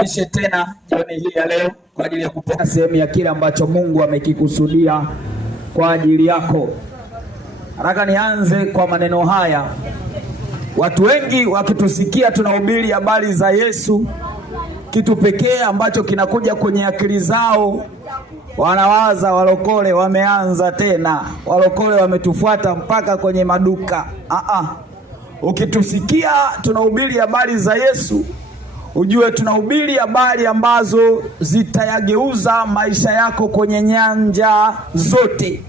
Kisha tena jioni hii ya leo kwa ajili ya kupokea sehemu ya kile ambacho Mungu amekikusudia kwa ajili yako. Nataka nianze kwa maneno haya. Watu wengi wakitusikia tunahubiri habari za Yesu, kitu pekee ambacho kinakuja kwenye akili zao wanawaza walokole wameanza tena, walokole wametufuata mpaka kwenye maduka. Ukitusikia tunahubiri habari za Yesu, ujue tunahubiri habari ambazo zitayageuza maisha yako kwenye nyanja zote.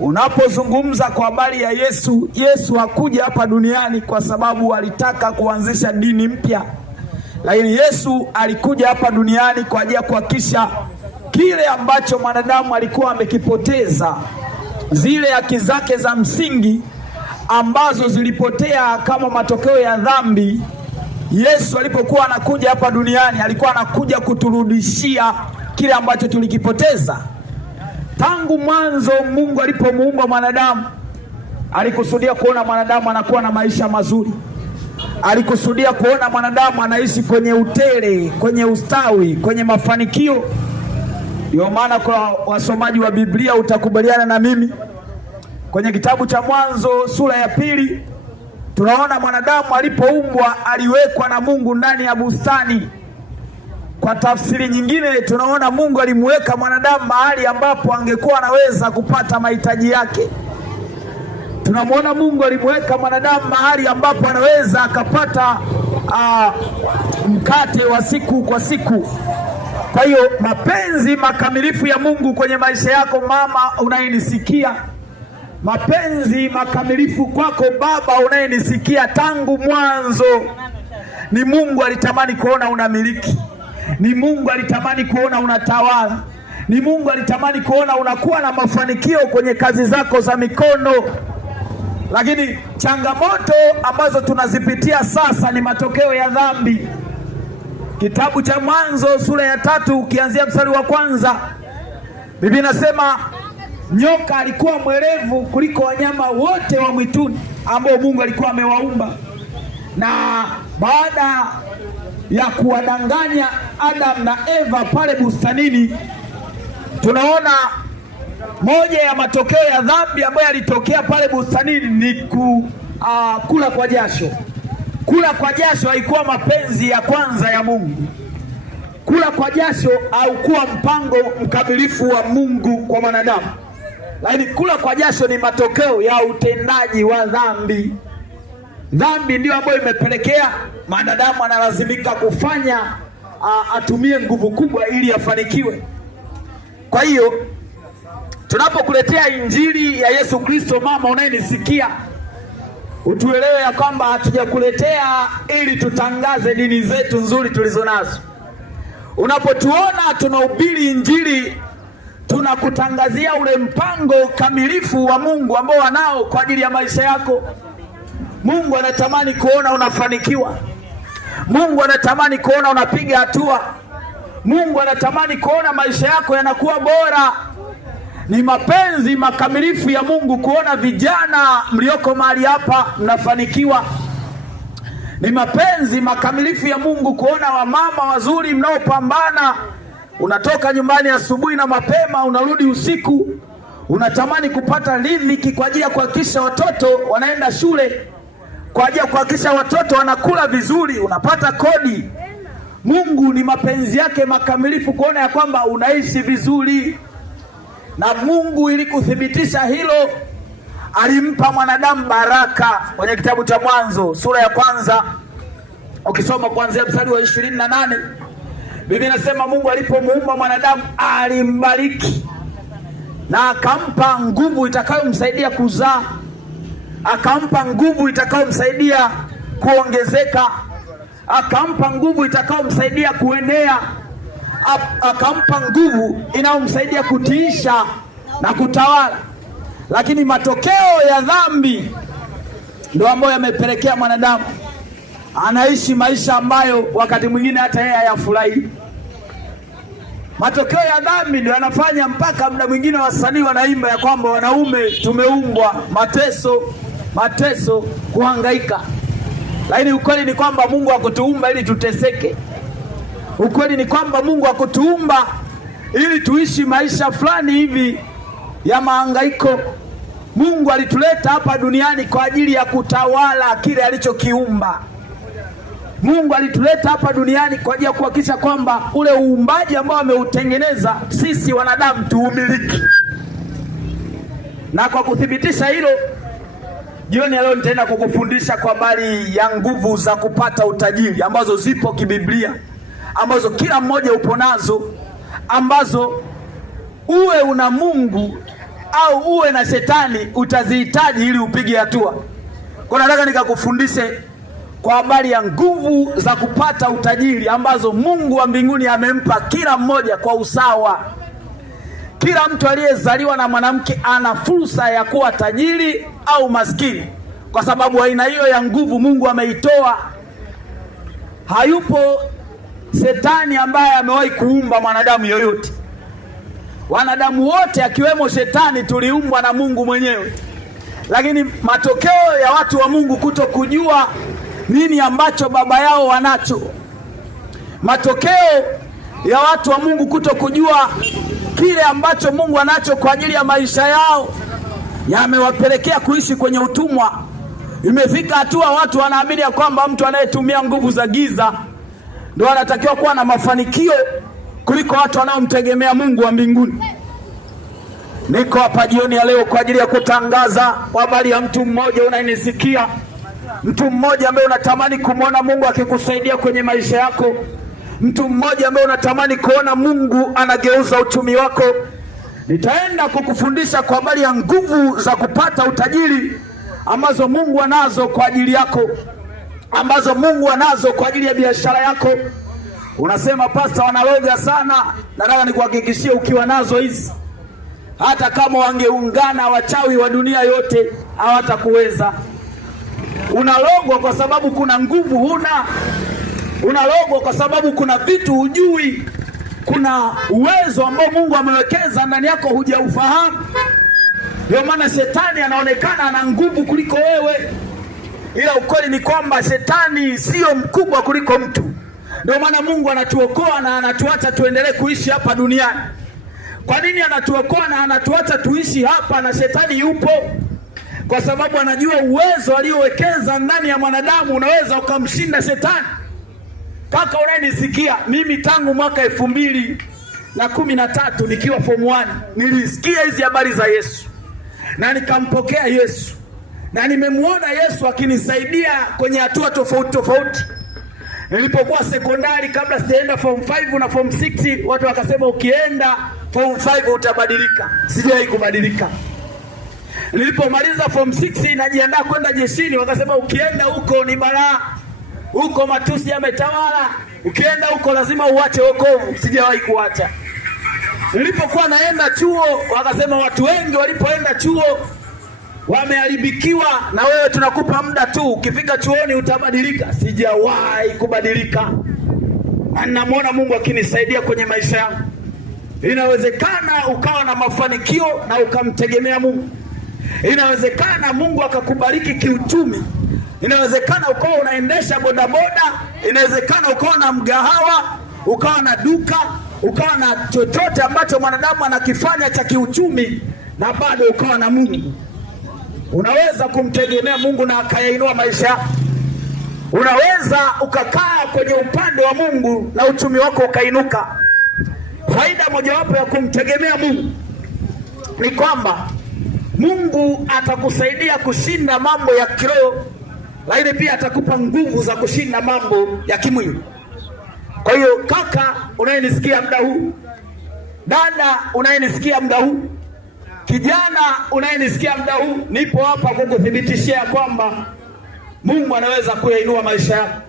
Unapozungumza kwa habari ya Yesu, Yesu hakuja hapa duniani kwa sababu alitaka kuanzisha dini mpya, lakini Yesu alikuja hapa duniani kwa ajili ya kuhakikisha kile ambacho mwanadamu alikuwa amekipoteza, zile haki zake za msingi ambazo zilipotea kama matokeo ya dhambi. Yesu alipokuwa anakuja hapa duniani alikuwa anakuja kuturudishia kile ambacho tulikipoteza. Tangu mwanzo Mungu alipomuumba mwanadamu, alikusudia kuona mwanadamu anakuwa na maisha mazuri. Alikusudia kuona mwanadamu anaishi kwenye utele, kwenye ustawi, kwenye mafanikio. Ndio maana kwa wasomaji wa Biblia utakubaliana na mimi, kwenye kitabu cha Mwanzo sura ya 2 tunaona mwanadamu alipoumbwa aliwekwa na Mungu ndani ya bustani. Kwa tafsiri nyingine tunaona Mungu alimweka mwanadamu mahali ambapo angekuwa anaweza kupata mahitaji yake. Tunamwona Mungu alimweka mwanadamu mahali ambapo anaweza akapata mkate wa siku kwa siku. Kwa hiyo mapenzi makamilifu ya Mungu kwenye maisha yako mama unayenisikia, mapenzi makamilifu kwako baba unayenisikia, tangu mwanzo ni Mungu alitamani kuona unamiliki. Ni Mungu alitamani kuona unatawala. Ni Mungu alitamani kuona unakuwa na mafanikio kwenye kazi zako za mikono. Lakini changamoto ambazo tunazipitia sasa ni matokeo ya dhambi. Kitabu cha Mwanzo sura ya 3 ukianzia mstari wa 1, Biblia inasema nyoka alikuwa mwerevu kuliko wanyama wote wa mwituni ambao Mungu alikuwa amewaumba. Na baada ya kuwadanganya Adam na Eva pale bustanini, tunaona moja ya matokeo ya dhambi ambayo yalitokea pale bustanini ni kula kwa jasho. Kula kwa jasho haikuwa mapenzi ya kwanza ya Mungu. Kula kwa jasho haukuwa mpango mkamilifu wa Mungu kwa mwanadamu. Lakini kula kwa jasho ni matokeo ya utendaji wa dhambi. Dhambi ndio ambayo imepelekea mwanadamu analazimika kufanya atumie nguvu kubwa ili afanikiwe. Kwa hiyo tunapokuletea injili ya Yesu Kristo, mama unayenisikia, utuelewe ya kwamba hatujakuletea ili tutangaze dini zetu nzuri tulizonazo. Unapotuona tunahubiri injili, tunakutangazia ule mpango kamilifu wa Mungu ambao anao kwa ajili ya maisha yako. Mungu anatamani kuona unafanikiwa. Mungu anatamani kuona unapiga hatua. Mungu anatamani kuona maisha yako yanakuwa bora. Ni mapenzi makamilifu ya Mungu kuona vijana mlioko mahali hapa mnafanikiwa. Ni mapenzi makamilifu ya Mungu kuona wamama wazuri mnaopambana. Unatoka nyumbani asubuhi na mapema, unarudi usiku. Unatamani kupata riziki kwa ajili ya kuhakikisha watoto wanaenda shule, kwa ajili ya kuhakikisha watoto wanakula vizuri, unapata kodi. Mungu ni mapenzi yake makamilifu kuona ya kwamba unaishi vizuri. Na Mungu ili kuthibitisha hilo alimpa mwanadamu baraka. Kwenye kitabu cha Mwanzo sura ya 1 ukisoma kuanzia mstari wa 28, Biblia inasema Mungu alipomuumba mwanadamu alimbariki na akampa nguvu itakayomsaidia kuzaa, akampa nguvu itakayomsaidia kuongezeka, akampa nguvu itakayomsaidia kuenea, akampa nguvu inayomsaidia kutiisha na kutawala. Lakini matokeo ya dhambi ndio ambayo yamepelekea mwanadamu anaishi maisha ambayo wakati mwingine hata yeye hayafurahi. Matokeo ya dhambi ndio yanafanya mpaka muda mwingine wasanii wanaimba ya kwamba wanaume tumeumbwa mateso, kuhangaika. Lakini ukweli ni kwamba Mungu hakutuumba ili tuteseke. Ukweli ni kwamba Mungu hakutuumba ili tuishi maisha fulani hivi ya mahangaiko. Mungu alituleta hapa duniani kwa ajili ya kutawala kile alichokiumba. Mungu alituleta hapa duniani kwa ajili ya kuhakikisha kwamba ule uumbaji ambao ameutengeneza sisi wanadamu tuumiliki. Na kwa kuthibitisha hilo, jioni ya leo nitaenda kukufundisha kwa habari ya nguvu za kupata utajiri ambazo zipo kibiblia, ambazo kila mmoja upo nazo, ambazo uwe una Mungu au uwe na shetani utazihitaji ili upige hatua. Kwa nataka nikakufundishe kwa habari ya nguvu za kupata utajiri ambazo Mungu wa mbinguni amempa kila mmoja kwa usawa. Kila mtu aliyezaliwa na mwanamke ana fursa ya kuwa tajiri au maskini, kwa sababu aina hiyo ya nguvu Mungu ameitoa. Hayupo shetani ambaye amewahi kuumba mwanadamu yoyote. Wanadamu wote akiwemo shetani tuliumbwa na Mungu mwenyewe. Lakini matokeo ya watu wa Mungu kuto kujua nini ambacho baba yao wanacho, matokeo ya watu wa Mungu kuto kujua kile ambacho Mungu anacho kwa ajili ya maisha yao, yamewapelekea kuishi kwenye utumwa. Imefika hatua watu wanaamini ya kwamba mtu anayetumia nguvu za giza ndio anatakiwa kuwa na mafanikio kuliko watu wanaomtegemea Mungu wa mbinguni. Niko hapa jioni ya leo kwa ajili ya kutangaza habari ya mtu mmoja unayenisikia, mtu mmoja ambaye unatamani kumwona Mungu akikusaidia kwenye maisha yako, mtu mmoja ambaye unatamani kuona Mungu anageuza uchumi wako. Nitaenda kukufundisha kwa habari ya nguvu za kupata utajiri ambazo Mungu anazo kwa ajili yako, ambazo Mungu anazo kwa ajili ya biashara yako. Unasema pasta, wanaloga sana. Nataka nikuhakikishie ukiwa nazo hizi, hata kama wangeungana wachawi wa dunia yote hawatakuweza. Unalogwa kwa sababu kuna nguvu huna. Unalogwa kwa sababu kuna vitu hujui. Kuna uwezo ambao Mungu amewekeza ndani yako hujaufahamu. Ndio maana shetani anaonekana ana nguvu kuliko wewe, ila ukweli ni kwamba shetani sio mkubwa kuliko mtu. Ndio maana Mungu anatuokoa na anatuacha tuendelee kuishi hapa duniani. Kwa nini anatuokoa na anatuacha tuishi hapa na shetani yupo? Kwa sababu anajua uwezo aliowekeza ndani ya mwanadamu unaweza ukamshinda shetani. Kaka unayenisikia, mimi tangu mwaka 2013 nikiwa form 1 nilisikia hizi habari za Yesu na nikampokea Yesu, na nimemuona Yesu akinisaidia kwenye hatua tofauti tofauti. Nilipokuwa sekondari, kabla sijaenda form 5 na form 6, watu wakasema ukienda form 5 utabadilika. Sijawahi kubadilika. Nilipomaliza form 6 najiandaa kwenda jeshini, wakasema ukienda huko ni balaa, huko matusi yametawala, ukienda huko lazima uache wokovu. Sijawahi kuacha. Nilipokuwa naenda chuo, wakasema watu wengi walipoenda chuo wameharibikiwa, na wewe tunakupa muda tu, ukifika chuoni utabadilika. Sijawahi kubadilika. Ninamwona Mungu akinisaidia kwenye maisha yangu. Inawezekana ukawa na mafanikio na ukamtegemea Mungu. Inawezekana Mungu akakubariki kiuchumi. Inawezekana ukawa unaendesha bodaboda. Inawezekana ukawa na mgahawa, ukawa na duka, ukawa na chochote ambacho mwanadamu anakifanya cha kiuchumi, na bado ukawa na Mungu. Unaweza kumtegemea Mungu na akayainua maisha. Unaweza ukakaa kwenye upande wa Mungu na uchumi wako ukainuka. Faida mojawapo ya kumtegemea Mungu ni kwamba Mungu atakusaidia kushinda mambo ya kiroho, lakini pia atakupa nguvu za kushinda mambo ya kimwili. Kwa hiyo kaka unayenisikia muda huu, dada unayenisikia muda huu, kijana unayenisikia muda huu, nipo hapa kukuthibitishia kwamba Mungu anaweza kuyainua maisha yako.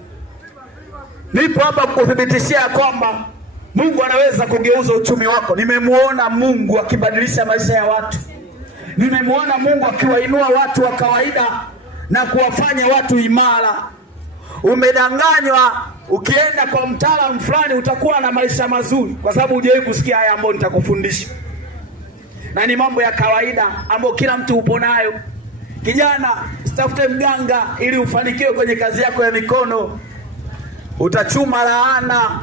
Nipo hapa kukuthibitishia kwamba Mungu anaweza kugeuza uchumi wako. Nimemuona Mungu akibadilisha maisha ya watu. Nimemuona Mungu akiwainua watu wa kawaida na kuwafanya watu imara. Umedanganywa ukienda kwa mtaalamu fulani utakuwa na maisha mazuri, kwa sababu hujawahi kusikia haya ambayo nitakufundisha. Na ni mambo ya kawaida ambayo kila mtu upo nayo. Kijana, usitafute mganga ili ufanikiwe kwenye kazi yako ya mikono. Utachuma laana,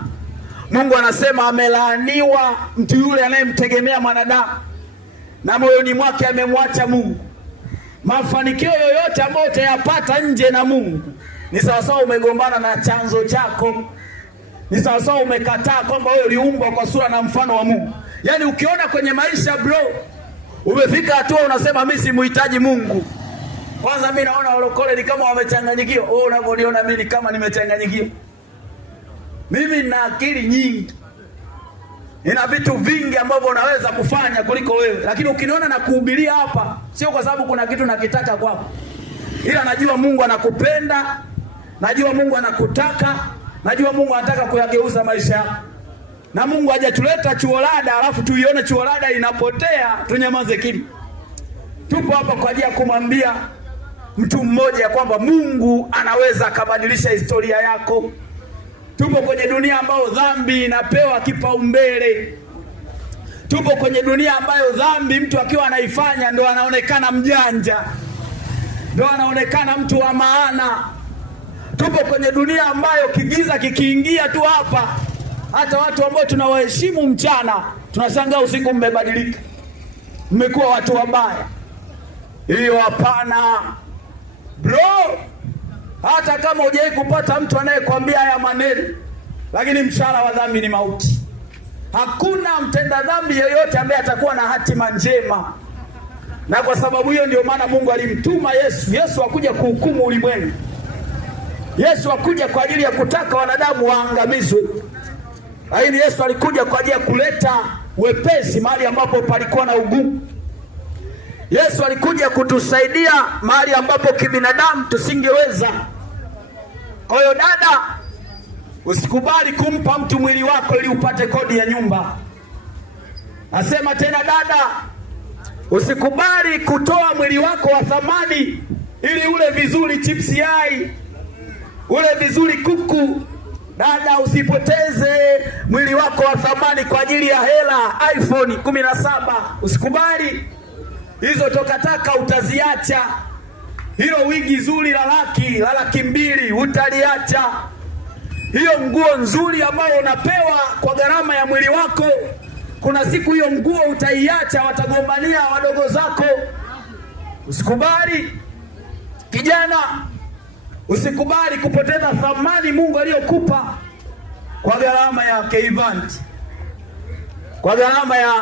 Mungu anasema amelaaniwa mtu yule anayemtegemea mwanadamu na moyoni mwake amemwacha Mungu. Mafanikio yoyote ambayo utayapata nje na Mungu ni sawasawa umegombana na chanzo chako. Ni sawasawa umekataa kwamba wewe uliumbwa kwa sura na mfano wa Mungu. Yaani ukiona kwenye maisha bro, umefika hatua unasema mimi simuhitaji Mungu. Kwanza mimi naona walokole ni kama wamechanganyikiwa. Wewe unavyoniona mimi kama nimechanganyikiwa. Mimi nina akili nyingi. Nina vitu vingi ambavyo unaweza kufanya kuliko wewe. Lakini ukiniona na kuhubiria hapa, sio kwa sababu kuna kitu nakitaka kwako. Ila najua Mungu anakupenda, najua Mungu anakutaka, najua Mungu anataka kuyageuza maisha yako. Na Mungu hajatuleta chuolada alafu tuione chuolada inapotea tunyamaze kimya. Tupo hapa kwa ajili ya kumwambia mtu mmoja ya kwamba Mungu anaweza akabadilisha historia yako. Tupo kwenye dunia ambayo dhambi inapewa kipaumbele. Tupo kwenye dunia ambayo dhambi mtu akiwa anaifanya ndo anaonekana mjanja, ndo anaonekana mtu wa maana. Tupo kwenye dunia ambayo kigiza kikiingia tu hapa, hata watu ambao tunawaheshimu mchana tunashangaa usiku mmebadilika, mmekuwa watu wabaya. Hiyo hapana bro. Hata kama hujawahi kupata mtu anayekwambia haya maneno, lakini mshahara wa dhambi ni mauti. Hakuna mtenda dhambi yeyote ambaye atakuwa na hatima njema. Na kwa sababu hiyo ndio maana Mungu alimtuma Yesu. Yesu hakuja kuhukumu ulimwengu. Yesu hakuja kwa ajili ya kutaka wanadamu waangamizwe. Lakini Yesu alikuja kwa ajili ya kuleta wepesi mahali ambapo palikuwa na ugumu. Yesu alikuja kutusaidia mahali ambapo kibinadamu tusingeweza. Kwa hiyo dada, usikubali kumpa mtu mwili wako ili upate kodi ya nyumba. Nasema tena dada, usikubali kutoa mwili wako wa thamani ili ule vizuri chips yai, ule vizuri kuku. Dada, usipoteze mwili wako wa thamani kwa ajili ya hela iPhone 17. Usikubali. Hizo tokataka utaziacha. Hilo wigi zuri la laki mbili utaliacha. Hiyo nguo nzuri ambayo unapewa kwa gharama ya mwili wako, kuna siku hiyo nguo utaiacha, watagombania wadogo zako. Usikubali. Kijana, usikubali kupoteza thamani Mungu aliyokupa kwa gharama ya K-Vant, kwa gharama ya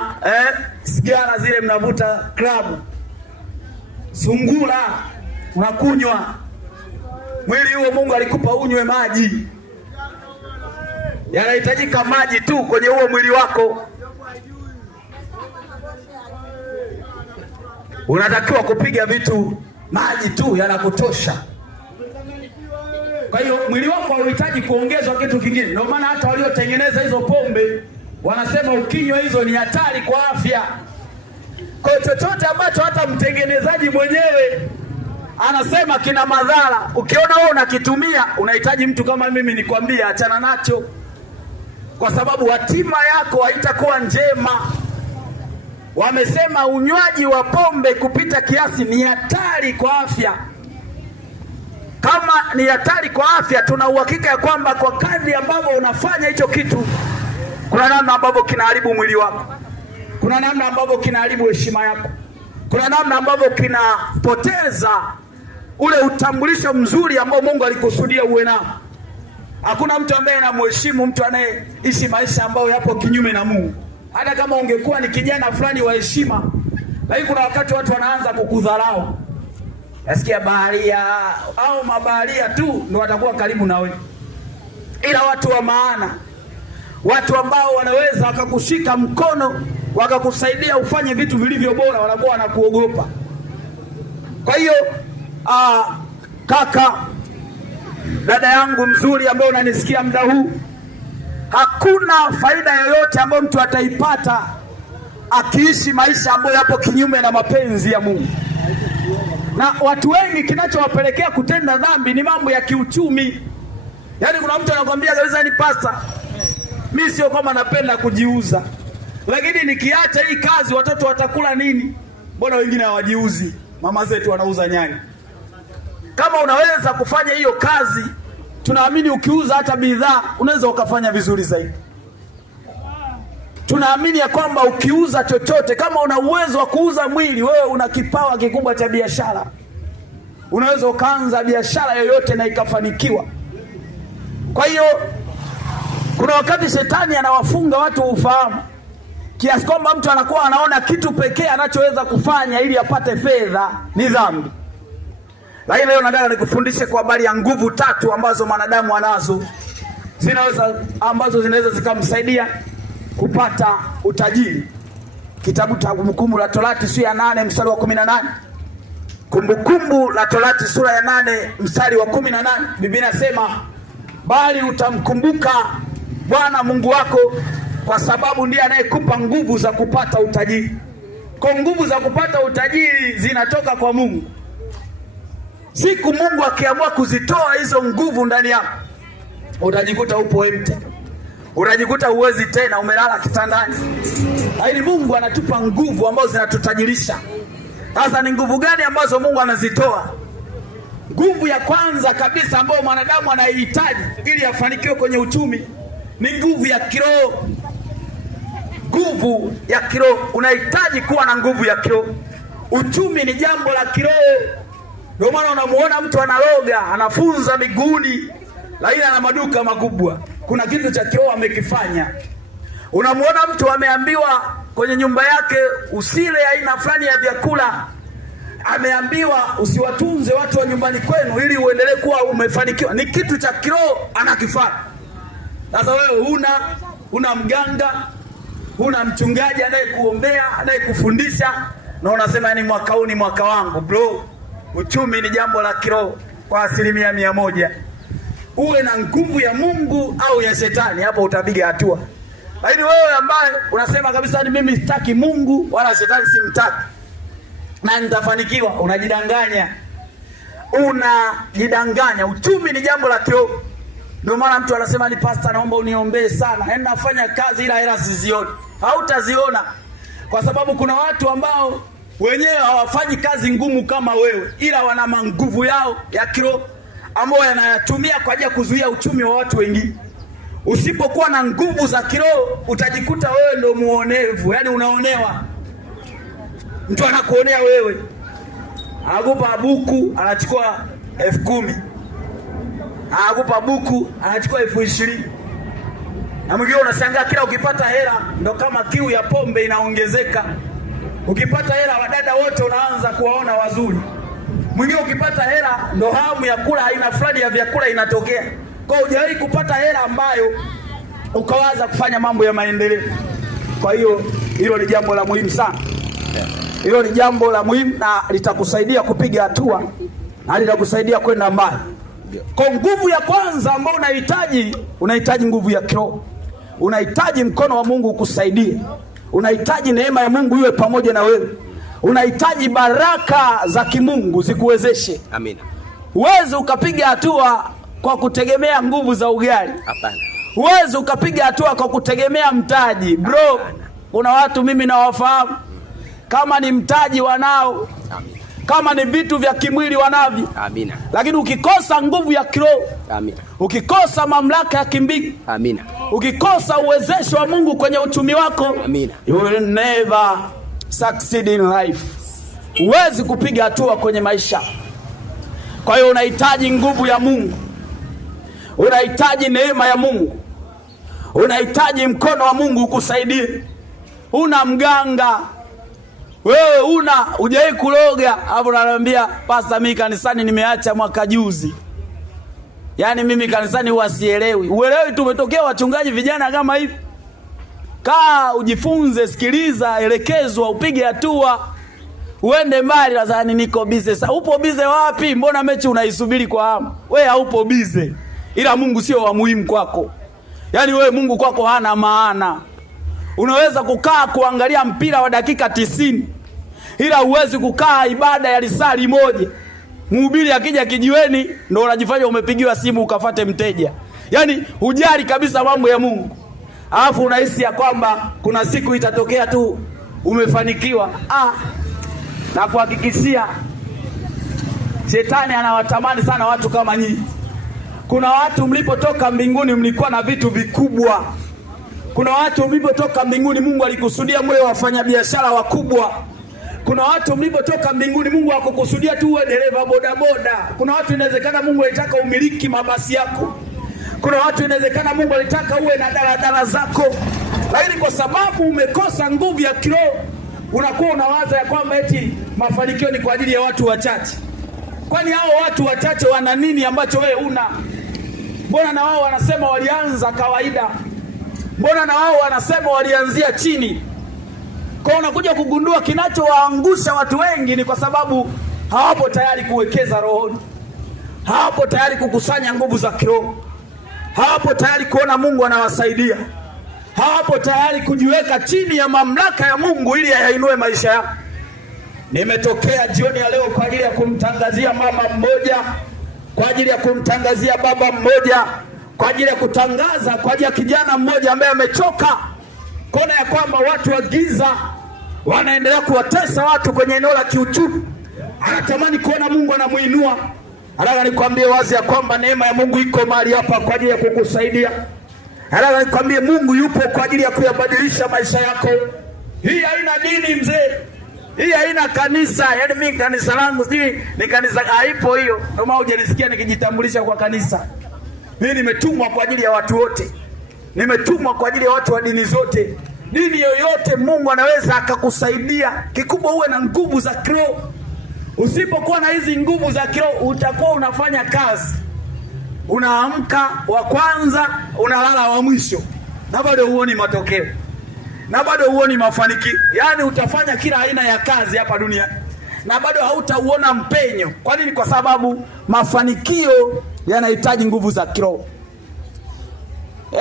sigara zile mnavuta klabu, sungura unakunywa. Mwili huo Mungu alikupa unywe maji. Yanahitajika maji tu kwenye huo mwili wako. Unatakiwa kupiga vitu maji tu yanakutosha. Kwa hiyo mwili wako hauhitaji kuongezwa kitu kingine. Ndio maana hata waliotengeneza hizo pombe wanasema ukinywa hizo ni hatari kwa afya. Kwa chochote ambacho hata mtengenezaji mwenyewe anasema kina madhara, ukiona wewe unakitumia, unahitaji mtu kama mimi nikwambie achana nacho, kwa sababu hatima yako haitakuwa njema. Wamesema unywaji wa pombe kupita kiasi ni hatari kwa afya. Kama ni hatari kwa afya, tuna uhakika ya kwamba kwa kadri ambavyo unafanya hicho kitu, kuna namna ambavyo kinaharibu mwili wako, kuna namna ambavyo kinaharibu heshima yako, kuna namna ambavyo kinapoteza ule utambulisho mzuri ambao Mungu alikusudia uwe nao. Hakuna mtu ambaye anamheshimu mtu anayeishi maisha ambayo yapo kinyume na Mungu. Hata kama ungekuwa ni kijana fulani wa heshima, lakini kuna wakati watu wanaanza kukudharau. Nasikia baharia au mabaharia tu ndio watakuwa karibu na wewe. Ila watu wa maana, watu ambao wanaweza wakakushika mkono, wakakusaidia ufanye vitu vilivyo bora, wanakuwa wanakuogopa. Kwa hiyo kaka, dada yangu mzuri ambaye unanisikia muda huu, hakuna faida yoyote ambayo mtu ataipata akiishi maisha ambayo yapo kinyume na mapenzi ya Mungu. Na watu wengi kinachowapelekea kutenda dhambi ni mambo ya kiuchumi. Yaani kuna mtu anakuambia kabisa, ni pasta, mimi sio kama napenda kujiuza, lakini nikiacha hii kazi watoto watakula nini? Mbona wengine hawajiuzi? Mama zetu wanauza nyanya. Kama unaweza kufanya hiyo kazi, tunaamini ukiuza hata bidhaa unaweza ukafanya vizuri zaidi. Tunaamini ya kwamba ukiuza chochote, kama una uwezo wa kuuza mwili, wewe una kipawa kikubwa cha biashara, unaweza ukaanza biashara yoyote na ikafanikiwa. Kwa hiyo kuna wakati shetani anawafunga watu ufahamu, kiasi kwamba mtu anakuwa anaona kitu pekee anachoweza kufanya ili apate fedha ni dhambi. Lakini leo nataka nikufundishe kwa habari ya nguvu 3 ambazo mwanadamu anazo, ambazo zinaweza zikamsaidia kupata utajiri. Kitabu cha Kumbukumbu la Torati sura ya 8 mstari wa 18. Kumbukumbu la Torati sura ya 8 mstari wa 18, Biblia inasema, bali utamkumbuka Bwana Mungu wako, kwa sababu ndiye anayekupa nguvu za kupata utajiri. Kwa nguvu za kupata utajiri zinatoka kwa Mungu. Siku Mungu akiamua kuzitoa hizo nguvu ndani yako, utajikuta upo empty. Unajikuta uwezi tena, umelala kitandani. Lakini Mungu anatupa nguvu ambazo zinatutajirisha. Sasa ni nguvu gani ambazo Mungu anazitoa? Nguvu ya kwanza kabisa ambayo mwanadamu anaihitaji ili afanikiwe kwenye uchumi ni nguvu ya kiroho. Nguvu ya kiroho, unahitaji kuwa na nguvu ya kiroho. Uchumi ni jambo la kiroho. Ndio maana unamuona mtu analoga, anafunza miguuni, lakini ana maduka makubwa. Kuna kitu cha kiroho amekifanya. Unamuona mtu ameambiwa kwenye nyumba yake usile aina fulani ya vyakula, ameambiwa usiwatunze watu wa nyumbani kwenu ili uendelee kuwa umefanikiwa. Ni kitu cha kiroho anakifanya. Sasa wewe una mganga, una mchungaji anayekuombea, anayekufundisha, na unasema ni mwaka huu ni mwaka wangu. Bro, uchumi ni jambo la kiroho kwa 100%. Uwe na nguvu ya Mungu au ya shetani, hapo utapiga hatua. Lakini wewe ambaye unasema kabisa ni mimi sitaki Mungu wala shetani simtaki na nitafanikiwa, unajidanganya. Uchumi ni jambo la kiroho. Ndio maana mtu anasema ni pastor, naomba uniombee sana. Yaani nafanya kazi ila hela sizioni. Hautaziona. Kwa sababu kuna watu ambao wenyewe hawafanyi kazi ngumu kama wewe, ila wana nguvu yao ya kiroho ambao yanayatumia kwa ajili ya kuzuia uchumi wa watu wengine. Usipokuwa na nguvu za kiroho, utajikuta wewe ndio muonevu, yani unaonewa. Mtu anakuonea wewe, anakupa buku anachukua 10,000, anakupa buku anachukua 20,000. Na mwingine unashangaa kila ukipata hela ndo kama kiu ya pombe inaongezeka. Ukipata hela wadada wote unaanza kuwaona wazuri. Mwingine ukipata hela ndo hamu ya kula aina fulani ya vyakula inatokea. Kwa hujawahi kupata hela ambayo ukawaza kufanya mambo ya maendeleo. Kwa hiyo hilo ni jambo la muhimu sana. Hilo ni jambo la muhimu na litakusaidia kupiga hatua na litakusaidia kwenda mbali. Kwa nguvu ya kwanza ambayo unahitaji nguvu ya kiroho. Unahitaji mkono wa Mungu ukusaidie. Unahitaji neema ya Mungu iwe pamoja na wewe. Unahitaji baraka za kimungu zikuwezeshe. Amina. Huwezi ukapiga hatua kwa kutegemea nguvu za ugali. Hapana. Huwezi ukapiga hatua kwa kutegemea mtaji. Bro, kuna watu mimi nawafahamu, kama ni mtaji wanao. Amina. Kama ni vitu vya kimwili wanavyo. Amina. Lakini ukikosa nguvu ya kiroho, amina, ukikosa mamlaka ya kimbingu, amina, ukikosa uwezesho wa Mungu kwenye uchumi wako, amina, you will never succeed in life. Huwezi kupiga hatua kwenye maisha. Kwa hiyo unahitaji nguvu ya Mungu. Unahitaji neema ya Mungu. Unahitaji mkono wa Mungu ukusaidie. Una mganga, wewe hujawahi kuloga, hapo unaniambia pastor, mimi kanisani nimeacha mwaka juzi. Yaani mimi kanisani huwa sielewi. Uelewi, tumetokea wachungaji vijana kama hivi. Kaa ujifunze, sikiliza, elekezwa, upige hatua, uende mbali. Lazani niko busy. Sasa upo busy wapi? Mbona mechi unaisubiri kwa hamu? Wewe haupo busy. Ila Mungu sio wa muhimu kwako. Yaani wewe Mungu kwako hana maana. Unaweza kukaa kuangalia mpira wa dakika 90, ila huwezi kukaa ibada ya risali moja. Mhubiri akija kijiweni ndio unajifanya umepigiwa simu ukafate mteja. Yaani hujali kabisa mambo ya Mungu. Alafu unahisi ya kwamba kuna siku itatokea tu umefanikiwa. Na kuhakikishia shetani anawatamani sana watu kama nyinyi. Kuna watu mlipotoka mbinguni mlikuwa na vitu vikubwa. Kuna watu mlipotoka mbinguni Mungu alikusudia mwe wafanyabiashara wakubwa. Kuna watu mlipotoka mbinguni Mungu hakukusudia tu uwe dereva bodaboda. Kuna watu inawezekana Mungu alitaka umiliki mabasi yako. Kuna watu inawezekana Mungu alitaka uwe na daladala zako. Lakini kwa sababu umekosa nguvu ya kiroho, unakuwa unawaza ya kwamba eti mafanikio ni kwa ajili ya watu wachache. Kwani hao watu wachache wana nini ambacho wewe una? Mbona na wao wanasema walianza kawaida? Mbona na wao wanasema walianzia chini? Kwa unakuja kugundua kinachowaangusha watu wengi ni kwa sababu hawapo tayari kuwekeza rohoni. Hawapo tayari kukusanya nguvu za kiroho. Hawapo tayari kuona Mungu anawasaidia. Hawapo tayari kujiweka chini ya mamlaka ya Mungu ili ayainue maisha yao. Nimetokea jioni ya leo kwa ajili ya kumtangazia mama mmoja, kwa ajili ya kumtangazia baba mmoja, kwa ajili ya kutangaza kwa ajili ya kijana mmoja ambaye amechoka kuona ya kwamba watu wa giza wanaendelea kuwatesa watu kwenye eneo la kiuchumi. Anatamani kuona Mungu anamuinua. Nataka nikwambie wazi ya kwamba neema ya Mungu iko mahali hapa kwa ajili ya kukusaidia. Nataka nikwambie Mungu yupo kwa ajili ya kuyabadilisha maisha yako. Hii haina dini mzee. Hii haina kanisa. Yaani mimi kanisa langu ni kanisa haipo hiyo. Ndio maana hujanisikia nikijitambulisha kwa kanisa. Mimi nimetumwa kwa ajili ya watu wote. Nimetumwa kwa ajili ya watu wa dini zote. Dini yoyote Mungu anaweza akakusaidia. Kikubwa uwe na nguvu za kiroho. Usipokuwa na hizi nguvu za kiroho utakuwa unafanya kazi. Unaamka wa kwanza, unalala wa mwisho. Na bado huoni matokeo. Na bado huoni mafanikio. Yaani utafanya kila aina ya kazi hapa duniani. Na bado hautauona mpenyo. Kwa nini? Kwa sababu mafanikio yanahitaji nguvu za kiroho.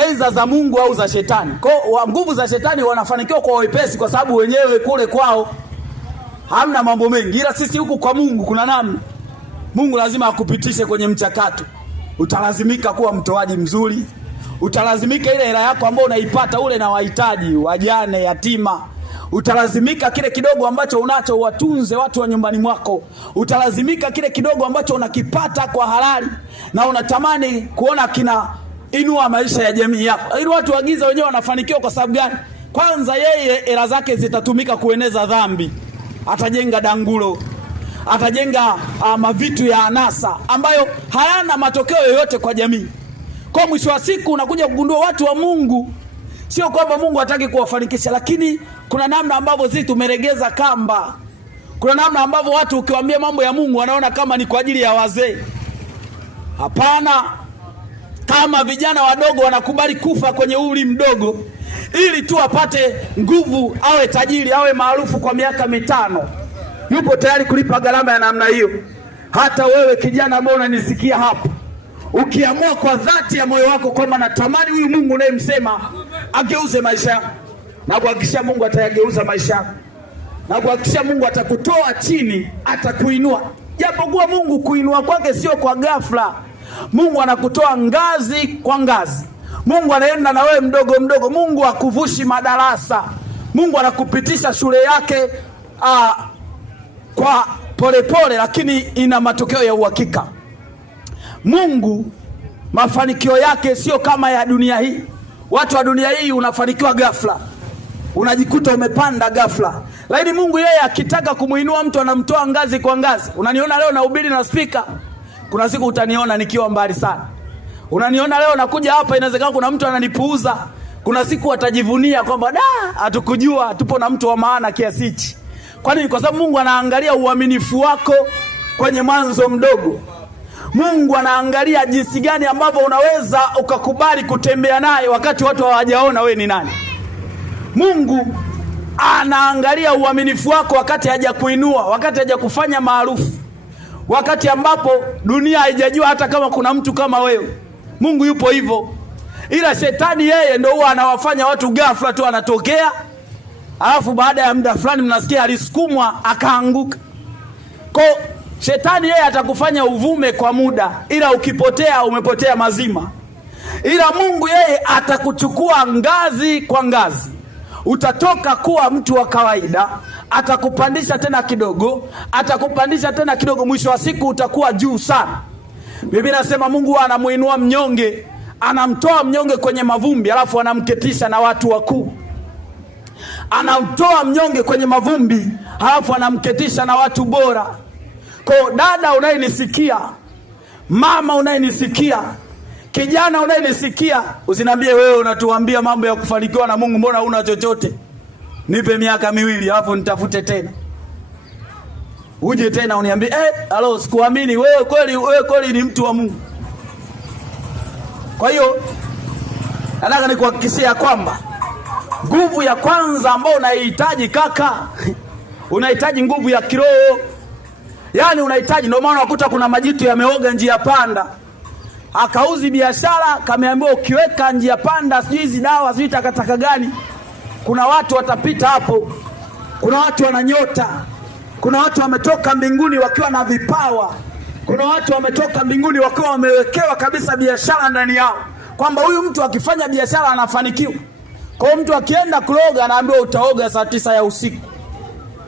Aidha za Mungu au za shetani. Kwa nguvu za shetani wanafanikiwa kwa wepesi kwa sababu wenyewe kule kwao hamna mambo mengi. Ila sisi huku kwa Mungu kuna namna. Mungu lazima akupitishe kwenye mchakato. Utalazimika kuwa mtoaji mzuri. Utalazimika ile hela yako ambayo unaipata ule na wahitaji, wajane, yatima. Utalazimika kile kidogo ambacho unacho watunze watu wa nyumbani mwako. Utalazimika kile kidogo ambacho unakipata kwa halali na unatamani kuona kina inua maisha ya jamii yako. Ili watu wa giza wenyewe wanafanikiwa kwa sababu gani? Kwanza yeye hela zake zitatumika kueneza dhambi. Atajenga dangulo. Atajenga mavitu ya anasa ambayo hayana matokeo yoyote kwa jamii. Kwa mwisho wa siku unakuja kugundua watu wa Mungu sio kwamba Mungu hataki kuwafanikisha, lakini kuna namna ambavyo sisi tumeregeza kamba. Kuna namna ambavyo watu ukiwaambia mambo ya Mungu wanaona kama ni kwa ajili ya wazee. Hapana. Kama vijana wadogo wanakubali kufa kwenye umri mdogo ili tu apate nguvu, awe tajiri, awe maarufu kwa miaka 5, yupo tayari kulipa gharama ya namna hiyo. Hata wewe kijana ambaye unanisikia hapo, ukiamua kwa dhati ya moyo wako kwamba natamani huyu Mungu unayemsema ageuze maisha yako, na kuhakikisha Mungu atayageuza maisha yako, na kuhakikisha Mungu atakutoa chini, atakuinua. Japokuwa Mungu kuinua kwake sio kwa ghafla. Mungu anakutoa ngazi kwa ngazi. Mungu anaenda na wewe mdogo mdogo. Mungu hakuvushi madarasa. Mungu anakupitisha shule yake kwa polepole, lakini ina matokeo ya uhakika. Mungu mafanikio yake sio kama ya dunia hii. Watu wa dunia hii unafanikiwa ghafla, unajikuta umepanda ghafla. Lakini Mungu yeye akitaka kumuinua mtu anamtoa ngazi kwa ngazi. Unaniona leo nahubiri na speaker. Kuna siku utaniona nikiwa mbali sana. Unaniona leo nakuja hapa, inawezekana kuna mtu ananipuuza. Kuna siku atajivunia kwamba hatukujua tupo na mtu wa maana kiasi hichi. Kwa nini? Kwa sababu Mungu anaangalia uaminifu wako kwenye mwanzo mdogo. Mungu anaangalia jinsi gani ambavyo unaweza ukakubali kutembea naye wakati watu hawajaona wewe ni nani. Mungu anaangalia uaminifu wako wakati hajakuinua, wakati hajakufanya maarufu, wakati ambapo dunia haijajua hata kama kuna mtu kama wewe. Mungu yupo hivyo. Ila shetani yeye ndio huwa anawafanya watu ghafla tu anatokea, alafu baada ya muda fulani mnasikia alisukumwa akaanguka. Kwa shetani yeye atakufanya uvume kwa muda, ila ukipotea umepotea mazima. Ila Mungu yeye atakuchukua ngazi kwa ngazi. Utatoka kuwa mtu wa kawaida, atakupandisha tena kidogo, atakupandisha tena kidogo, mwisho wa siku utakuwa juu sana. Biblia inasema Mungu anamuinua mnyonge, anamtoa mnyonge kwenye mavumbi alafu anamketisha na watu wakuu. Anamtoa mnyonge kwenye mavumbi alafu anamketisha na watu bora. Kwa dada unayenisikia, mama unayenisikia, kijana unayenisikia, usiniambie wewe unatuambia mambo ya kufanikiwa na Mungu, mbona huna chochote? Nipe miaka 2 alafu nitafute tena. Uje tena uniambie halo sikuamini wewe kweli ni mtu wa Mungu. Kwa hiyo nataka nikuhakikishia kwamba nguvu ya kwanza ambayo unahitaji kaka, unahitaji nguvu ya kiroho. Yaani unahitaji, ndio maana unakuta kuna majitu yameoga njia panda. Akauzi biashara, kameambiwa ukiweka njia panda sijui hizi dawa sijui takataka gani, kuna watu watapita hapo. Kuna watu wananyota. Kuna watu wametoka mbinguni wakiwa na vipawa. Kuna watu wametoka mbinguni wakiwa wamewekewa kabisa biashara ndani yao, kwamba huyu mtu akifanya biashara anafanikiwa. Kwa mtu akienda kuloga anaambiwa utaoga saa 9 ya usiku.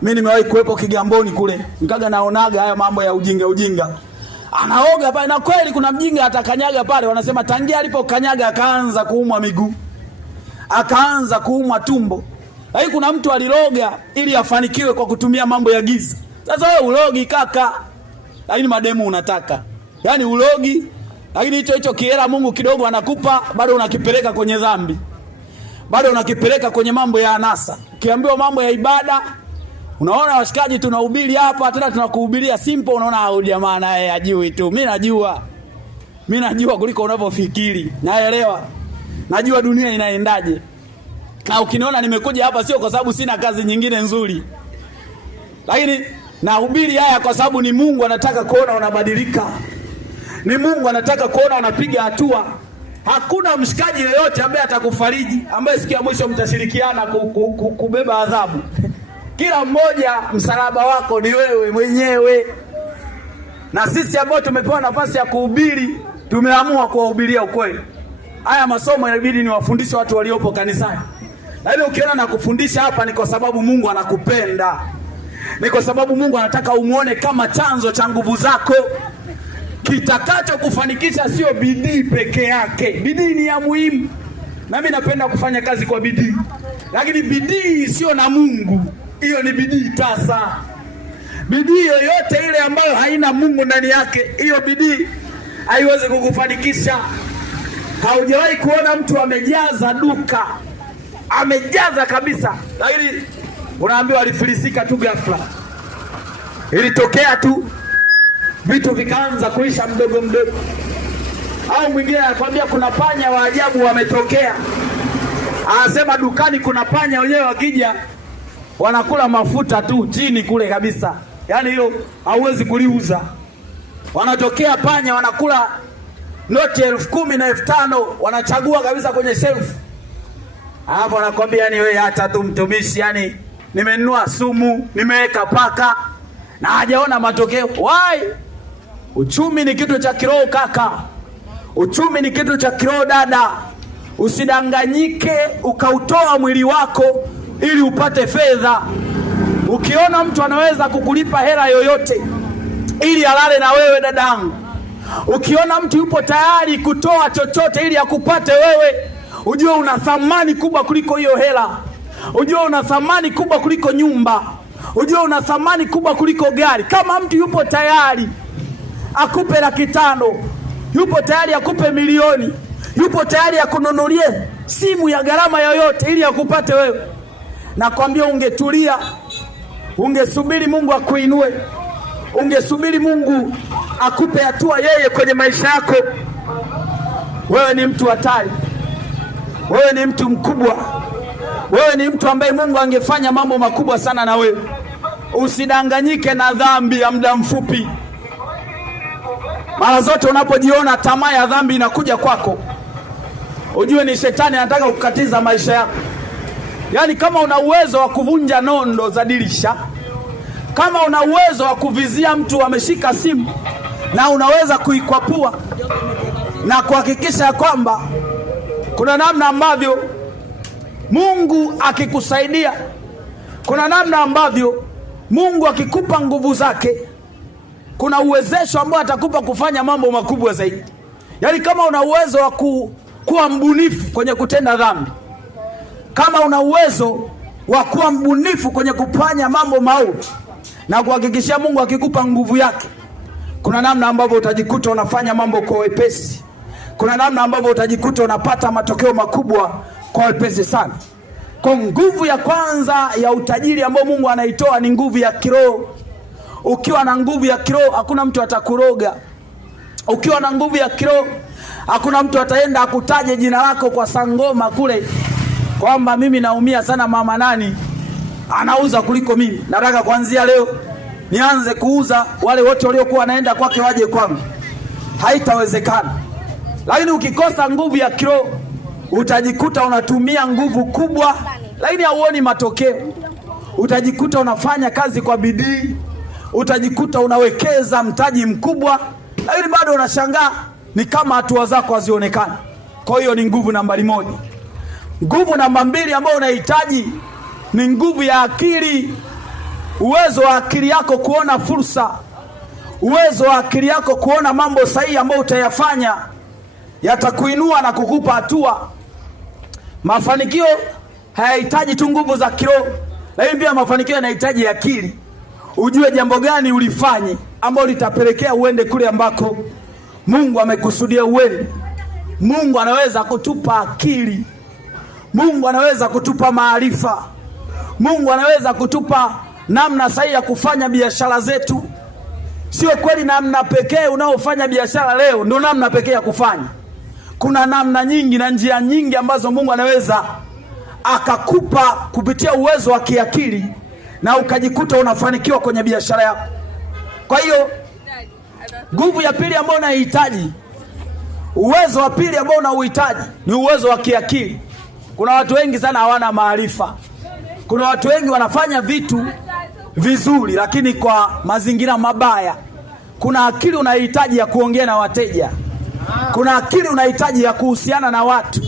Mimi nimewahi kuwepo Kigamboni kule, nikaga naonaga haya mambo ya ujinga. Anaoga pale na kweli kuna mjinga atakanyaga pale, wanasema tangia alipokanyaga akaanza kuumwa miguu, akaanza kuumwa tumbo. Lakini kuna mtu aliloga ili afanikiwe kwa kutumia mambo ya giza. Sasa wewe ulogi kaka, lakini mademu unataka. Yaani ulogi, lakini hicho kiera Mungu kidogo anakupa, bado unakipeleka kwenye dhambi. Bado unakipeleka kwenye mambo ya anasa. Ukiambiwa mambo ya ibada, unaona washikaji tunahubiri hapa, tena tunakuhubiria simple, unaona hao jamaa naye ajui tu. Mimi najua kuliko unavyofikiri. Naelewa. Najua dunia inaendaje. Na ukiniona nimekuja hapa sio kwa sababu sina kazi nyingine nzuri. Lakini nahubiri haya kwa sababu ni Mungu anataka kuona unabadilika. Ni Mungu anataka kuona unapiga hatua. Hakuna mshikaji yeyote ambaye atakufariji, ambaye siku ya mwisho mtashirikiana kubeba adhabu. Kila mmoja msalaba wako ni wewe mwenyewe. Na sisi ambao tumepewa nafasi ya kuhubiri, tumeamua kuwahubiria ukweli. Haya masomo inabidi niwafundishe watu waliopo kanisani. Na hivyo ukiona na kufundisha hapa ni kwa sababu Mungu anakupenda. Ni kwa sababu Mungu anataka umuone kama chanzo cha nguvu zako. Kitakacho kufanikisha sio bidii peke yake. Bidii ni ya muhimu. Na mimi napenda kufanya kazi kwa bidii. Lakini bidii sio na Mungu, hiyo ni bidii tasa. Bidii yoyote ile ambayo haina Mungu ndani yake, hiyo bidii haiwezi kukufanikisha. Haujawahi kuona mtu amejaza duka, amejaza kabisa, lakini unaambiwa alifilisika tu ghafla. Ilitokea tu vitu vikaanza kuisha mdogo. Au mwingine anakuambia kuna panya wa ajabu wametokea. Anasema dukani kuna panya, wenyewe wakija wanakula mafuta tu chini kule kabisa. Yaani hilo hauwezi kuliuza. Wanatokea panya wanakula noti 10,000 na 5,000, wanachagua kabisa kwenye shelf. Hapo anakuambia yani wewe hata tu mtumishi, yani nimenunua sumu, nimeweka paka na hajaona matokeo. Why? Uchumi ni kitu cha kiroho kaka. Uchumi ni kitu cha kiroho dada. Usidanganyike ukautoa mwili wako ili upate fedha. Ukiona mtu anaweza kukulipa hela yoyote ili alale na wewe dadangu, ukiona mtu yupo tayari kutoa chochote ili akupate wewe, ujue una thamani kubwa kuliko hiyo hela. Ujue una thamani kubwa kuliko nyumba. Ujue una thamani kubwa kuliko gari. Kama mtu yupo tayari akupe 500,000, yupo tayari akupe milioni, yupo tayari akununulie simu ya gharama yoyote ili akupate wewe, nakwambia ungetulia, ungesubiri Mungu akuinue, ungesubiri Mungu akupe hatua yeye kwenye maisha yako. Wewe ni mtu hatari. Wewe ni mtu mkubwa. Wewe ni mtu ambaye Mungu angefanya mambo makubwa sana na wewe. Usidanganyike na dhambi ya muda mfupi. Mara zote unapojiona tamaa ya dhambi inakuja kwako, ujue ni shetani anataka kukatiza maisha yako. Yaani kama una uwezo wa kuvunja nondo za dirisha, kama una uwezo wa kuvizia mtu ameshika simu na unaweza kuikwapua na kuhakikisha kwamba kuna namna ambavyo Mungu akikusaidia, kuna namna ambavyo Mungu akikupa nguvu zake, kuna uwezesho ambao atakupa kufanya mambo makubwa zaidi. Yaani kama una uwezo kuwa mbunifu kwenye kutenda dhambi. Kama una uwezo wa kuwa mbunifu kwenye kufanya mambo maovu, na kuhakikishia Mungu akikupa nguvu yake, kuna namna ambavyo utajikuta unafanya mambo kwa wepesi. Kuna namna ambavyo utajikuta unapata matokeo makubwa kwa wepesi sana. Kwa nguvu ya kwanza ya utajiri ambao Mungu anaitoa ni nguvu ya kiroho. Ukiwa na nguvu ya kiroho, hakuna mtu atakuroga. Ukiwa na nguvu ya kiroho, hakuna mtu ataenda akutaje jina lako kwa sangoma kule kwamba mimi naumia sana, mama nani anauza kuliko mimi, nataka kuanzia leo nianze kuuza, wale wote waliokuwa wanaenda kwake waje kwangu. Haitawezekana. Lakini ukikosa nguvu ya kiroho, utajikuta unatumia nguvu kubwa lakini hauoni matokeo. Utajikuta unafanya kazi kwa bidii, utajikuta unawekeza mtaji mkubwa, lakini bado unashangaa ni kama hatua zako hazionekani. Kwa hiyo ni nguvu nambari moja. Nguvu namba mbili ambayo unahitaji ni nguvu ya akili. Uwezo wa akili yako kuona fursa, uwezo wa akili yako kuona mambo sahihi ambayo utayafanya yatakuinua na kukupa hatua. Mafanikio hayahitaji tu nguvu za kiroho, lakini pia mafanikio yanahitaji akili. Ujue jambo gani ulifanye ambalo litapelekea uende kule ambako Mungu amekusudia uende. Mungu anaweza kutupa akili. Mungu anaweza kutupa maarifa. Mungu anaweza kutupa namna sahihi ya kufanya biashara zetu. Sio kweli namna pekee unaofanya biashara leo ndio namna pekee ya kufanya. Kuna namna nyingi na njia nyingi ambazo Mungu anaweza akakupa kupitia uwezo wa kiakili na ukajikuta unafanikiwa kwenye biashara yako. Kwa hiyo nguvu ya pili ambayo unahitaji, uwezo wa pili ambao unauhitaji ni uwezo wa kiakili. Kuna watu wengi sana hawana maarifa. Kuna watu wengi wanafanya vitu vizuri lakini kwa mazingira mabaya. Kuna akili unahitaji ya kuongea na wateja. Kuna akili unahitaji ya kuhusiana na watu.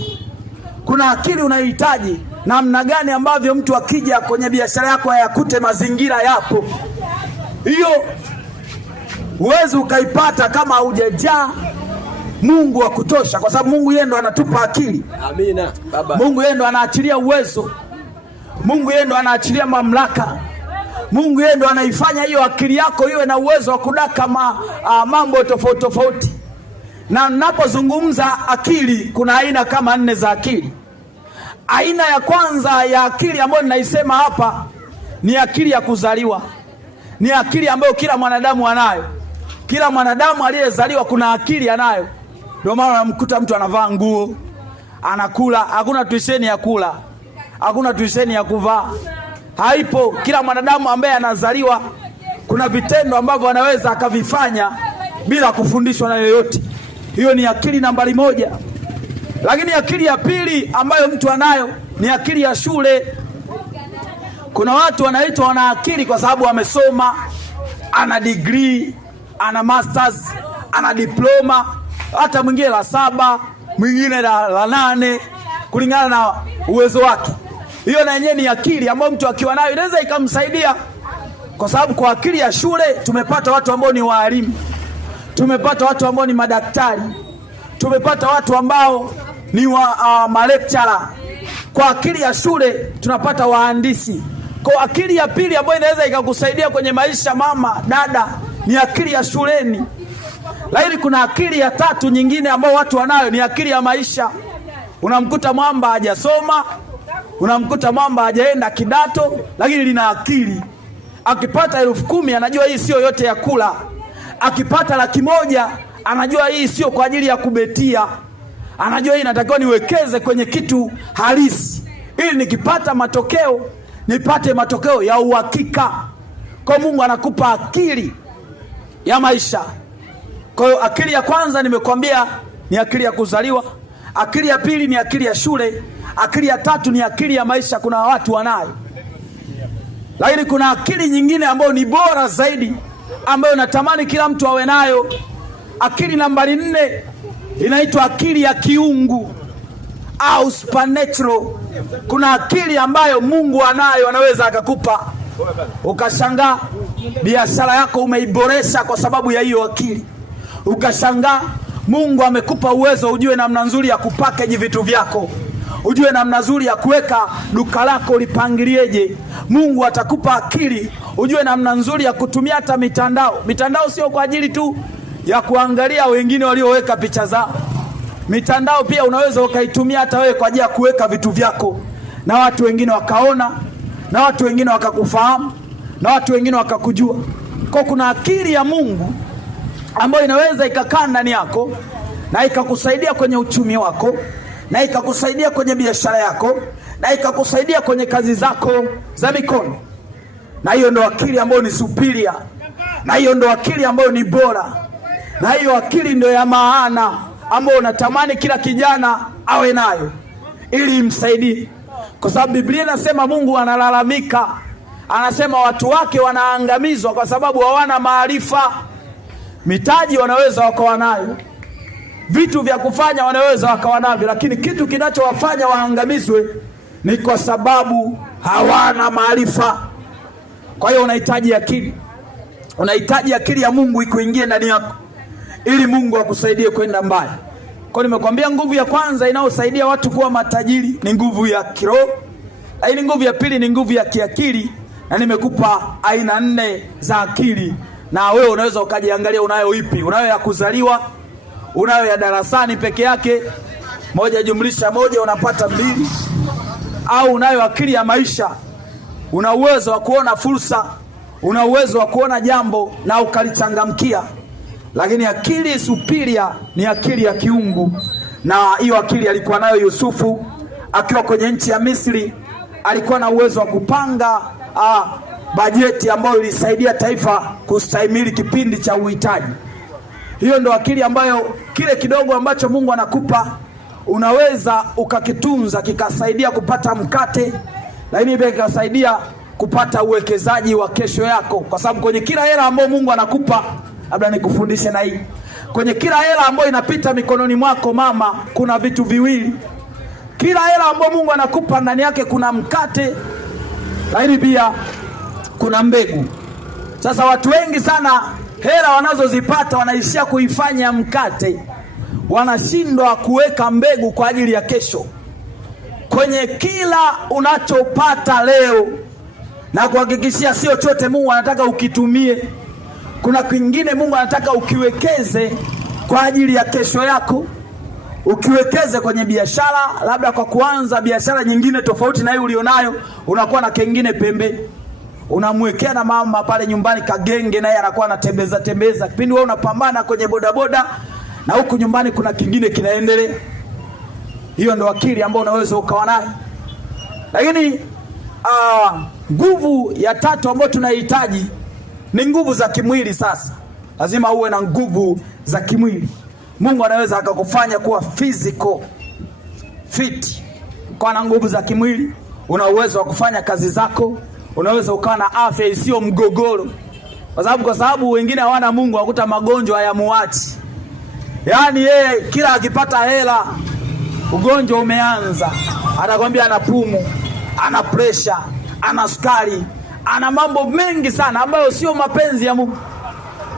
Kuna akili unahitaji namna gani ambavyo mtu akija kwenye biashara yako yakute mazingira yapo. Hiyo huwezi ukaipata kama hujajaa Mungu wa kutosha, kwa sababu Mungu yeye ndo anatupa akili. Amina baba. Mungu yeye ndo anaachilia uwezo. Mungu yeye ndo anaachilia mamlaka. Mungu yeye ndo anaifanya hiyo akili yako iwe na uwezo wa kudaka mambo tofauti tofauti. Na ninapozungumza akili, kuna aina kama 4 za akili. Aina ya kwanza ya akili ambayo ninaisema hapa ni akili ya kuzaliwa. Ni akili ambayo kila mwanadamu anayo. Kila mwanadamu aliyezaliwa kuna akili anayo. Ndio maana unamkuta mtu anavaa nguo, anakula, hakuna tuisheni ya kula, hakuna tuisheni ya kuvaa. Haipo. Kila mwanadamu ambaye anazaliwa kuna vitendo ambavyo anaweza akavifanya bila kufundishwa na yoyote. Hiyo ni akili nambari moja. Lakini akili ya pili ambayo mtu anayo ni akili ya shule. Kuna watu wanaitwa wana akili kwa sababu wamesoma, ana degree, ana masters, ana diploma, hata mwingine la 7, mwingine la 8 kulingana na uwezo wake. Hiyo na yenyewe ni akili ambayo mtu akiwa nayo inaweza ikamsaidia, kwa sababu kwa akili ya shule tumepata watu ambao ni walimu, tumepata watu ambao ni madaktari, tumepata watu ambao ni malecturer. Kwa akili ya shule tunapata wahandisi. Kwa akili ya pili ambayo inaweza ikakusaidia kwenye maisha, mama, dada, ni akili ya shuleni. Lakini kuna akili ya tatu nyingine ambayo watu wanayo, ni akili ya maisha. Unamkuta mwamba hajasoma, unamkuta mwamba hajaenda kidato, lakini lina akili. Akipata 10,000 anajua hii sio yote ya kula. Akipata 100,000 anajua hii sio kwa ajili ya kubetia. Anajua hii natakiwa niwekeze kwenye kitu halisi, ili nikipata matokeo nipate matokeo ya uhakika. Kwa Mungu anakupa akili ya maisha. Kwa hiyo akili ya kwanza nimekwambia ni akili ya kuzaliwa. Akili ya pili ni akili ya shule. Akili ya tatu ni akili ya maisha, kuna watu wanayo. Lakini kuna akili nyingine ambayo ni bora zaidi, ambayo natamani kila mtu awe nayo. Akili nambari 4 inaitwa akili ya kiungu au supernatural. Kuna akili ambayo Mungu anayo, anaweza akakupa ukashangaa biashara yako umeiboresha kwa sababu ya hiyo akili. Ukashangaa Mungu amekupa uwezo, ujue namna nzuri ya kupackage vitu vyako, ujue namna nzuri ya kuweka duka lako lipangilieje. Mungu atakupa akili, ujue namna nzuri ya kutumia hata mitandao. Mitandao sio kwa ajili tu ya kuangalia wengine walioweka picha zao. Mitandao pia unaweza ukaitumia hata wewe kwa ajili ya kuweka vitu vyako, na watu wengine wakaona, na watu wengine wakakufahamu, na watu wengine wakakujua. Kwa kuna akili ya Mungu ambayo inaweza ikakaa ndani yako na ikakusaidia kwenye uchumi wako, na ikakusaidia kwenye biashara yako, na ikakusaidia kwenye kazi zako za mikono. Na hiyo ndo akili ambayo ni superior, na hiyo ndo akili ambayo ni bora, na hiyo akili ndo ya maana ambayo unatamani kila kijana awe nayo ili imsaidie. Kwa sababu Biblia inasema Mungu analalamika, anasema watu wake wanaangamizwa kwa sababu hawana maarifa. Mitaji wanaweza wakawa nayo, vitu vya kufanya wanaweza wakawa navyo, lakini kitu kinachowafanya waangamizwe ni kwa sababu hawana maarifa. Kwa hiyo unahitaji akili, unahitaji akili ya Mungu ikuingie ndani yako ili Mungu akusaidie kwenda mbali. Kwa nimekwambia nguvu ya kwanza inayosaidia watu kuwa matajiri ni nguvu ya kiroho, lakini nguvu ya pili ni nguvu ya kiakili, na nimekupa aina 4 za akili, na wewe unaweza ukajiangalia unayo ipi. Unayo ya kuzaliwa, unayo ya darasani peke yake, 1 jumlisha 1 unapata 2, au unayo akili ya maisha. Una uwezo wa kuona fursa, una uwezo wa kuona jambo na ukalichangamkia. Lakini akili superior ni akili ya kiungu, na hiyo akili alikuwa nayo Yusufu akiwa kwenye nchi ya Misri. Alikuwa na uwezo wa kupanga bajeti ambayo ilisaidia taifa kustahimili kipindi cha uhitaji. Hiyo ndo akili ambayo kile kidogo ambacho Mungu anakupa unaweza ukakitunza kikasaidia kupata mkate, lakini pia kikasaidia kupata uwekezaji wa kesho yako. Kwa sababu kwenye kila hela ambayo Mungu anakupa, labda nikufundishe na hii, kwenye kila hela ambayo inapita mikononi mwako mama, kuna vitu viwili. Kila hela ambayo Mungu anakupa ndani yake kuna mkate, lakini pia kuna mbegu. Sasa watu wengi sana hela wanazozipata wanaishia kuifanya mkate, wanashindwa kuweka mbegu kwa ajili ya kesho. Kwenye kila unachopata leo, na kuhakikishia sio chote Mungu anataka ukitumie. Kuna kwingine Mungu anataka ukiwekeze kwa ajili ya kesho yako. Ukiwekeze kwenye biashara, labda kwa kuanza biashara nyingine tofauti na hiyo ulionayo, unakuwa na kengine pembe. Unamwekea na mama pale nyumbani kagenge, naye anakuwa anatembeza tembeza. Kipindi wewe unapambana kwenye bodaboda, na huku nyumbani kuna kingine kinaendelea. Hiyo ndo akili ambayo unaweza ukawa nayo. Lakini nguvu ya tatu ambayo tunahitaji ni nguvu za kimwili. Sasa lazima uwe na nguvu za kimwili. Mungu anaweza akakufanya kuwa physical fit, kwa na nguvu za kimwili. Una uwezo wa kufanya kazi zako, unaweza ukawa na afya isiyo mgogoro. Kwa sababu wengine hawana Mungu, wakuta magonjwa hayamuachi. Yaani yeye kila akipata hela ugonjwa umeanza. Atakwambia ana pumu, ana pressure, ana sukari, ana mambo mengi sana ambayo sio mapenzi ya Mungu.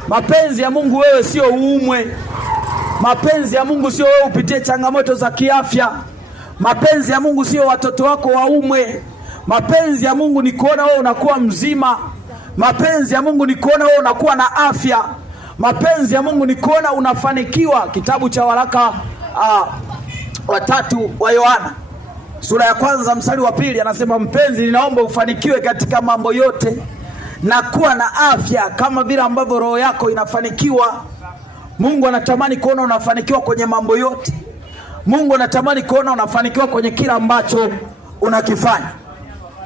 Mapenzi ya Mungu wewe sio uumwe. Mapenzi ya Mungu sio wewe upitie changamoto za kiafya. Mapenzi ya Mungu sio watoto wako waumwe. Mapenzi ya Mungu ni kuona wewe unakuwa mzima. Mapenzi ya Mungu ni kuona wewe unakuwa na afya. Mapenzi ya Mungu ni kuona unafanikiwa. Kitabu cha waraka wa 3 wa Yohana sura ya 1 mstari wa 2 anasema, mpenzi, ninaomba ufanikiwe katika mambo yote na kuwa na afya kama vile ambavyo roho yako inafanikiwa. Mungu anatamani kuona unafanikiwa kwenye mambo yote. Mungu anatamani kuona unafanikiwa kwenye kila ambacho unakifanya.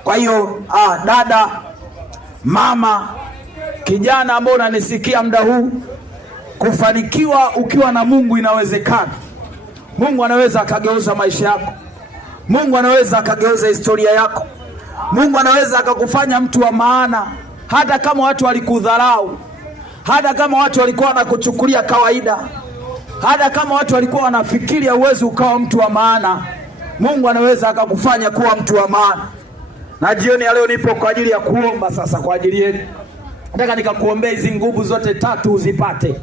Kwa hiyo dada, mama, kijana ambao unanisikia muda huu, kufanikiwa ukiwa na Mungu inawezekana. Mungu anaweza akageuza maisha yako. Mungu anaweza akageuza historia yako. Mungu anaweza akakufanya mtu wa maana, hata kama watu walikudharau, hata kama watu walikuwa wanakuchukulia kawaida, hata kama watu walikuwa wanafikiria uwezo ukawa mtu wa maana. Mungu anaweza akakufanya kuwa mtu wa maana. Na jioni ya leo nipo kwa ajili ya kuomba sasa kwa ajili yenu. Nataka nikakuombea hizi nguvu zote 3 uzipate.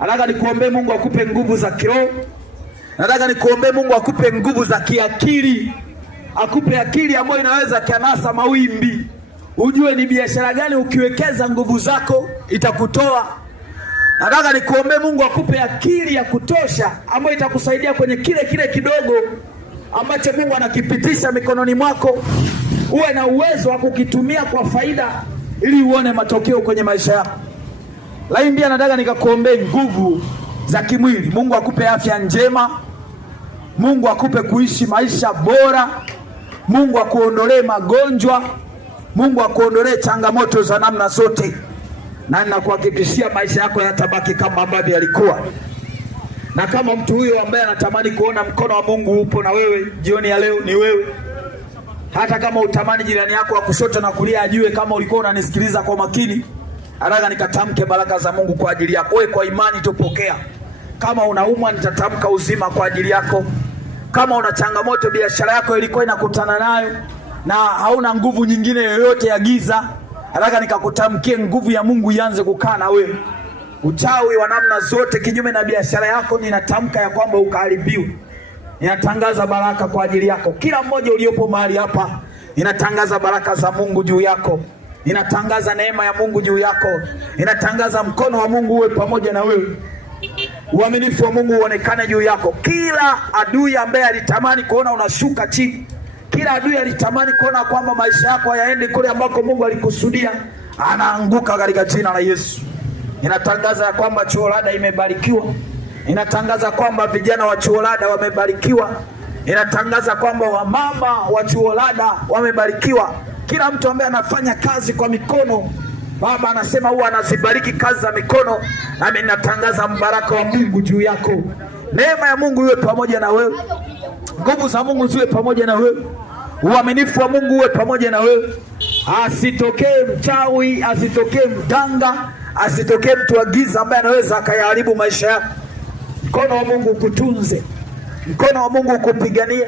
Nataka nikuombee Mungu akupe nguvu za kiroho. Nataka nikuombee Mungu akupe nguvu za kiakili. Akupe akili ambayo inaweza kanasa mawimbi. Ujue ni biashara gani ukiwekeza nguvu zako itakutoa. Nataka nikuombee Mungu akupe akili ya kutosha ambayo itakusaidia kwenye kile kidogo ambacho Mungu anakipitisha mikononi mwako. Uwe na uwezo wa kukitumia kwa faida ili uone matokeo kwenye maisha yako. Lakini pia nataka nikakuombee nguvu za kimwili. Mungu akupe afya njema. Mungu akupe kuishi maisha bora. Mungu akuondolee magonjwa. Mungu akuondolee changamoto za namna zote. Na ninakuhakikishia maisha yako yatabaki kama ambavyo yalikuwa. Na kama mtu huyo ambaye anatamani kuona mkono wa Mungu upo na wewe, jioni ya leo ni wewe. Hata kama utamani jirani yako wa kushoto na kulia ajue kama ulikuwa unanisikiliza kwa makini, nataka nikatamke baraka za Mungu kwa ajili yako. Wewe kwa imani tupokea. Kama unaumwa nitatamka uzima kwa ajili yako. Kama una changamoto, biashara yako ilikuwa inakutana nayo na hauna nguvu nyingine yoyote ya giza, nataka nikakutamkie nguvu ya Mungu ianze kukaa na wewe. Uchawi wa namna zote kinyume na biashara yako ninatamka ya kwamba ukaharibiwe. Ninatangaza baraka kwa ajili yako. Kila mmoja uliopo mahali hapa, ninatangaza baraka za Mungu juu yako. Ninatangaza neema ya Mungu juu yako. Ninatangaza mkono wa Mungu uwe pamoja na wewe. Uaminifu wa Mungu uonekane juu yako. Kila adui ambaye alitamani kuona unashuka chini, kila adui alitamani kuona kwamba maisha yako hayaendi kule ambako Mungu alikusudia, anaanguka katika jina la Yesu. Ninatangaza ya kwamba Chuolada imebarikiwa. Ninatangaza kwamba vijana wa Chuolada wamebarikiwa. Ninatangaza kwamba wamama wa Chuolada wamebarikiwa. Kila mtu ambaye anafanya kazi kwa mikono, Baba anasema huwa anazibariki kazi za mikono. Nami ninatangaza mbaraka wa Mungu juu yako. Neema ya Mungu iwe pamoja na wewe. Nguvu za Mungu ziwe pamoja na wewe. Uaminifu wa Mungu uwe pamoja na wewe. Asitokee mchawi, asitokee mganga, asitokee mtu wa giza ambaye anaweza akayaharibu maisha yako. Mkono wa Mungu ukutunze. Mkono wa Mungu ukupiganie.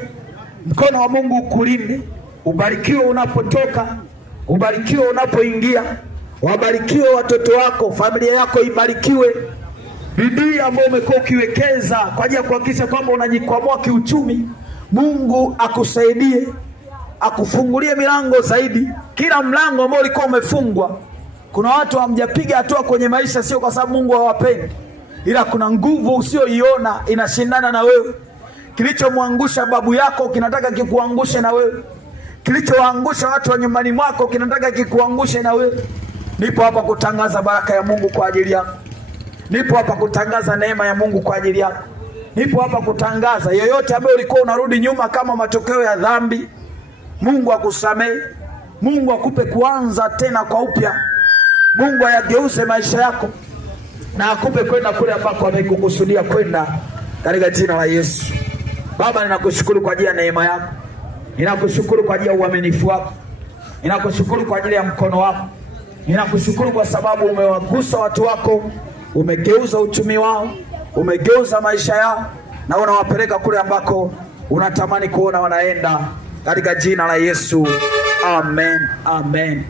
Mkono wa Mungu ukulinde. Ubarikiwe unapotoka, ubarikiwe unapoingia. Wabarikiwe watoto wako, familia yako ibarikiwe. Bidii ambayo umekuwa ukiwekeza kwa ajili ya kuhakikisha kwamba unajikwamua kiuchumi, Mungu akusaidie, akufungulie milango zaidi. Kila mlango ambao ulikuwa umefungwa, kuna watu hamjapiga hatua kwenye maisha, sio kwa sababu Mungu hawapendi, ila kuna nguvu usioiona inashindana na wewe. Kilichomwangusha babu yako kinataka kikuangushe na wewe. Kilichowaangusha watu wa nyumbani mwako kinataka kikuangushe na wewe. Nipo hapa kutangaza baraka ya Mungu kwa ajili yako. Nipo hapa kutangaza neema ya Mungu kwa ajili yako. Nipo hapa kutangaza yoyote ambaye ulikuwa unarudi nyuma kama matokeo ya dhambi, Mungu akusamehe. Mungu akupe kuanza tena kwa upya. Mungu ayageuze maisha yako na akupe kwenda kule ambako amekukusudia kwenda katika jina la Yesu. Baba, ninakushukuru kwa ajili ya neema yako. Ninakushukuru kwa ajili ya uaminifu wako. Ninakushukuru kwa ajili ya mkono wako. Ninakushukuru kwa sababu umewagusa watu wako, umegeuza uchumi wao, umegeuza maisha yao na unawapeleka kule ambako unatamani kuona wanaenda katika jina la Yesu. Amen. Amen.